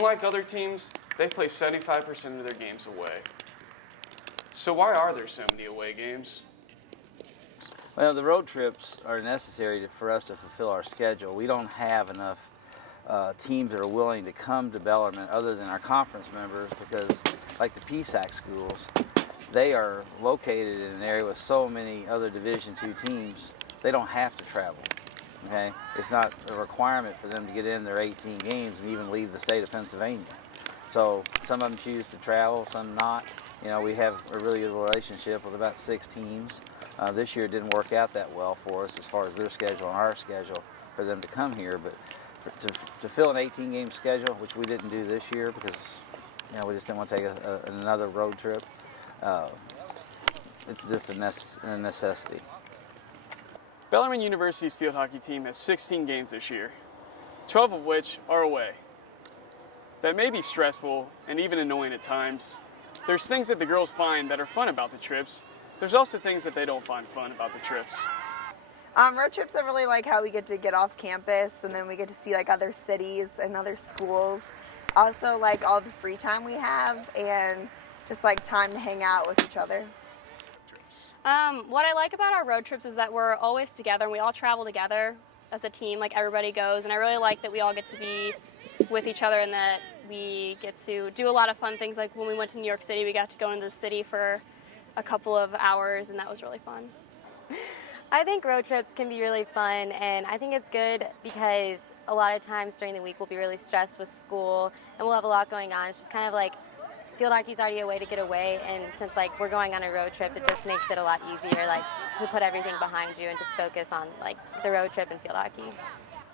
Unlike other teams, they play 75% of their games away. So why are there so many away games? Well, the road trips are necessary for us to fulfill our schedule. We don't have enough teams that are willing to come to Bellarmine other than our conference members because, like the PSAC schools, they are located in an area with so many other Division II teams, they don't have to travel. Okay? It's not a requirement for them to get in their 18 games and even leave the state of Pennsylvania. So some of them choose to travel, some not. You know, we have a really good relationship with about 6 teams. This year it didn't work out that well for us as far as their schedule and our schedule for them to come here, but to fill an 18-game schedule, which we didn't do this year because we just didn't want to take another road trip, it's just a necessity. Bellarmine University's field hockey team has 16 games this year, 12 of which are away. That may be stressful and even annoying at times. There's things that the girls find that are fun about the trips. There's also things that they don't find fun about the trips. Road trips I really like how we get off campus and then we get to see like other cities and other schools. Also like all the free time we have and just like time to hang out with each other. What I like about our road trips is that we're always together and we all travel together as a team, like everybody goes, and I really like that we all get to be with each other and that we get to do a lot of fun things. Like when we went to New York City, we got to go into the city for a couple of hours and that was really fun. I think road trips can be really fun, and I think it's good because a lot of times during the week we'll be really stressed with school and we'll have a lot going on. It's just kind of like field hockey's already a way to get away, and since like we're going on a road trip, it just makes it a lot easier like to put everything behind you and just focus on like the road trip and field hockey.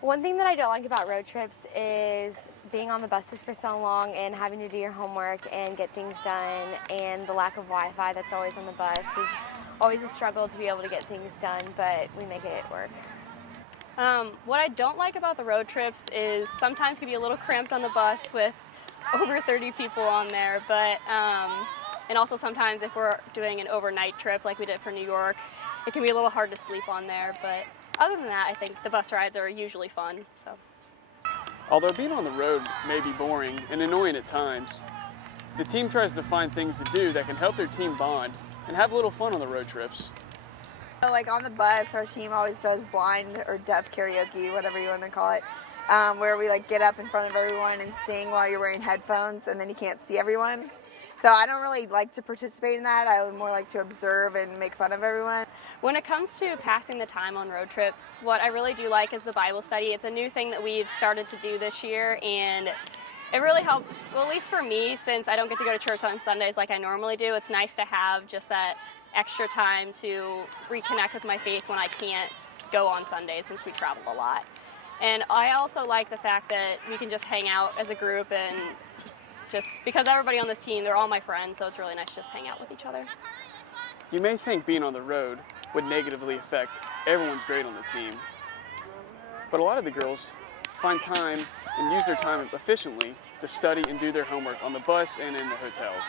One thing that I don't like about road trips is being on the buses for so long and having to do your homework and get things done, and the lack of Wi-Fi that's always on the bus is always a struggle to be able to get things done, but we make it work. What I don't like about the road trips is sometimes it can be a little cramped on the bus with over 30 people on there, but and also sometimes if we're doing an overnight trip like we did for New York, it can be a little hard to sleep on there, but other than that, I think the bus rides are usually fun. So, although being on the road may be boring and annoying at times, the team tries to find things to do that can help their team bond and have a little fun on the road trips. Like on the bus, our team always does blind or deaf karaoke, whatever you want to call it, where we like get up in front of everyone and sing while you're wearing headphones and then you can't see everyone. So I don't really like to participate in that. I would more like to observe and make fun of everyone. When it comes to passing the time on road trips, what I really do like is the Bible study. It's a new thing that we've started to do this year, and it really helps, well, at least for me, since I don't get to go to church on Sundays like I normally do. It's nice to have just that extra time to reconnect with my faith when I can't go on Sundays since we travel a lot. And I also like the fact that we can just hang out as a group, and just because everybody on this team, they're all my friends, so it's really nice to just hang out with each other. You may think being on the road would negatively affect everyone's grade on the team, but a lot of the girls find time and use their time efficiently to study and do their homework on the bus and in the hotels.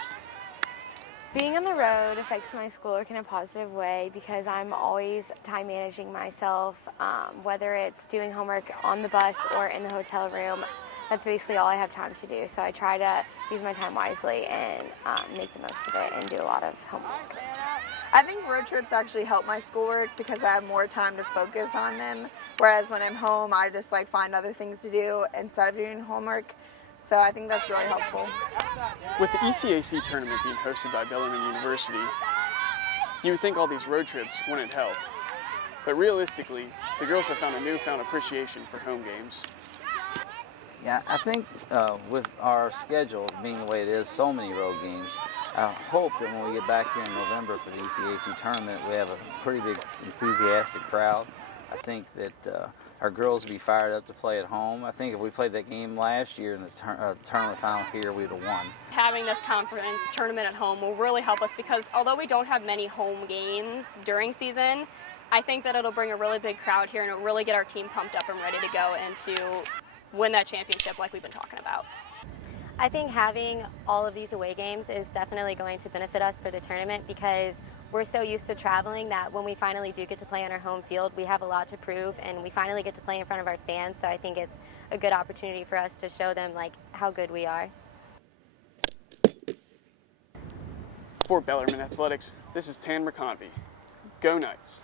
Being on the road affects my schoolwork in a positive way because I'm always time managing myself, whether it's doing homework on the bus or in the hotel room. That's basically all I have time to do, so I try to use my time wisely and make the most of it and do a lot of homework. I think road trips actually help my schoolwork because I have more time to focus on them, whereas when I'm home, I just like find other things to do instead of doing homework. So I think that's really helpful. With the ECAC tournament being hosted by Bellarmine University, you would think all these road trips wouldn't help. But realistically, the girls have found a newfound appreciation for home games. Yeah, I think with our schedule being the way it is, so many road games, I hope that when we get back here in November for the ECAC tournament, we have a pretty big enthusiastic crowd. I think that our girls will be fired up to play at home. I think if we played that game last year in the tournament final here, we'd have won. Having this conference tournament at home will really help us because although we don't have many home games during season, I think that it'll bring a really big crowd here and it'll really get our team pumped up and ready to go and to win that championship like we've been talking about. I think having all of these away games is definitely going to benefit us for the tournament because we're so used to traveling that when we finally do get to play on our home field, we have a lot to prove, and we finally get to play in front of our fans. So I think it's a good opportunity for us to show them like how good we are. For Bellarmine Athletics, this is Tan McConvey. Go Knights!